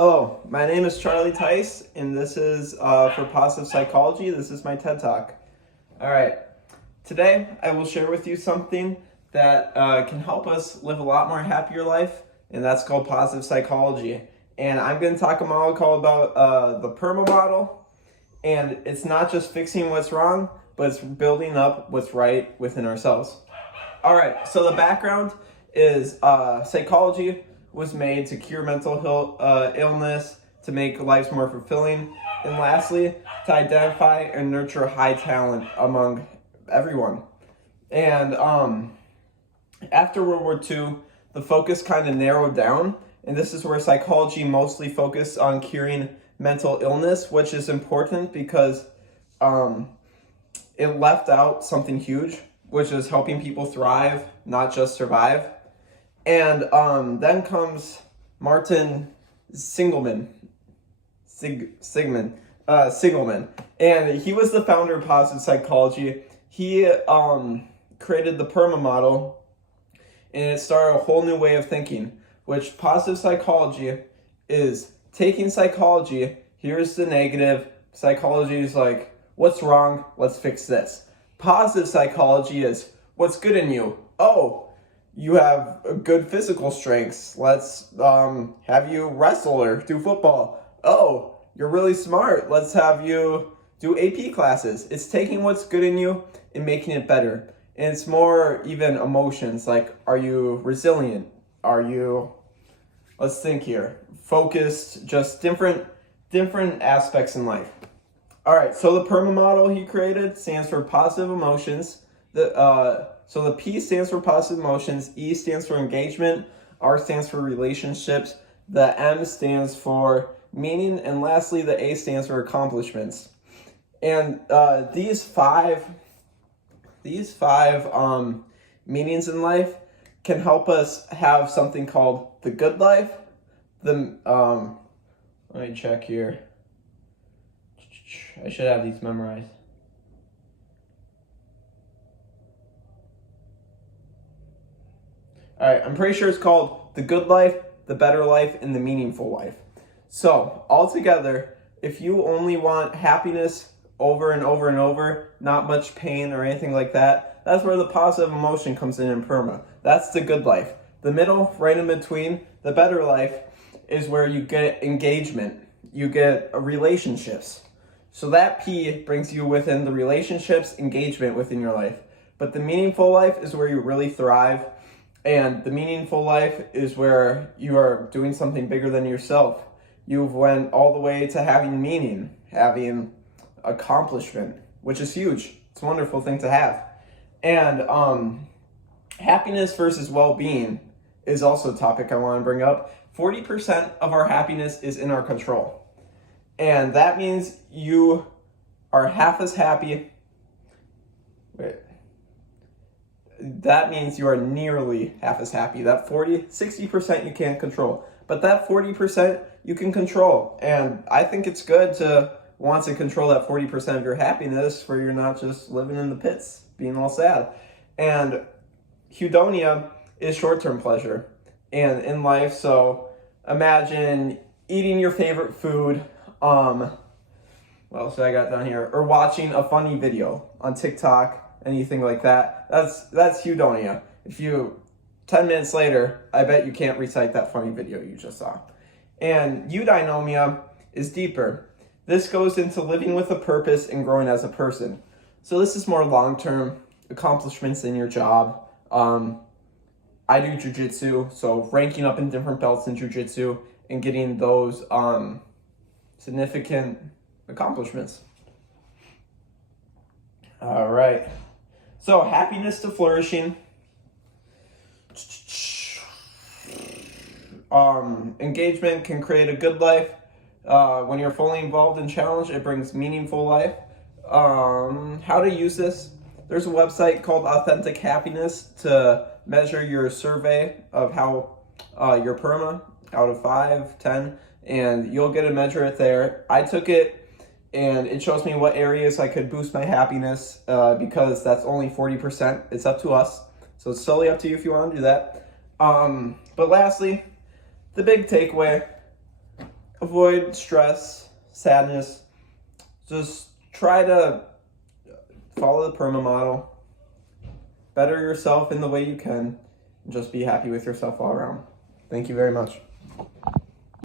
Hello, my name is Charlie Tice, and this is for Positive Psychology. This is my TED Talk. All right, today I will share with you something that can help us live a lot more happier life, and that's called positive psychology. And I'm going to talk about the PERMA model, and it's not just fixing what's wrong, but it's building up what's right within ourselves. All right, so the background is psychology was made to cure mental illness, to make lives more fulfilling, and lastly, to identify and nurture high talent among everyone. And after World War II, the focus kind of narrowed down, and this is where psychology mostly focused on curing mental illness, which is important because it left out something huge, which is helping people thrive, not just survive. And then comes Martin Seligman, and he was the founder of positive psychology. He created the PERMA model, and it started a whole new way of thinking, which positive psychology is taking psychology, here's the negative, psychology is like, what's wrong, let's fix this. Positive psychology is, what's good in you? Oh, you have good physical strengths. Let's have you wrestle or do football. Oh, you're really smart. Let's have you do AP classes. It's taking what's good in you and making it better. And it's more even emotions, like, are you resilient? Are you, let's think here, focused, just different aspects in life. All right, so the PERMA model he created stands for positive emotions. So the P stands for positive emotions, E stands for engagement, R stands for relationships, the M stands for meaning, and lastly, the A stands for accomplishments. And these five meanings in life can help us have something called the good life. Let me check here. I should have these memorized. All right, I'm pretty sure it's called the good life, the better life, and the meaningful life. So altogether, if you only want happiness over and over and over, not much pain or anything like that, that's where the positive emotion comes in PERMA. That's the good life. The middle, right in between, the better life, is where you get engagement, you get relationships. So that P brings you within the relationships, engagement within your life. But the meaningful life is where you really thrive. And the meaningful life is where you are doing something bigger than yourself. You've went all the way to having meaning, having accomplishment, which is huge. It's a wonderful thing to have. And happiness versus well-being is also a topic I want to bring up. 40% of our happiness is in our control. And that means you are half as happy. That means you are nearly half as happy. That 60% you can't control. But that 40% you can control. And I think it's good to want to control that 40% of your happiness where you're not just living in the pits, being all sad. And hedonia is short-term pleasure and in life. So imagine eating your favorite food, what else I got down here? Or watching a funny video on TikTok, anything like that. That's hedonia. If you 10 minutes later, I bet you can't recite that funny video you just saw. And eudaimonia is deeper. This goes into living with a purpose and growing as a person. So this is more long-term accomplishments in your job. I do jujitsu, so ranking up in different belts in jujitsu and getting those significant accomplishments. All right. So happiness to flourishing. Engagement can create a good life. When you're fully involved in challenge, it brings meaningful life. How to use this? There's a website called Authentic Happiness to measure your survey of how your PERMA out of 5, 10, and you'll get to measure it there. I took it, and it shows me what areas I could boost my happiness because that's only 40%. It's up to us. So it's totally up to you if you want to do that. But lastly, the big takeaway, avoid stress, sadness. Just try to follow the PERMA model. Better yourself in the way you can. Just be happy with yourself all around. Thank you very much.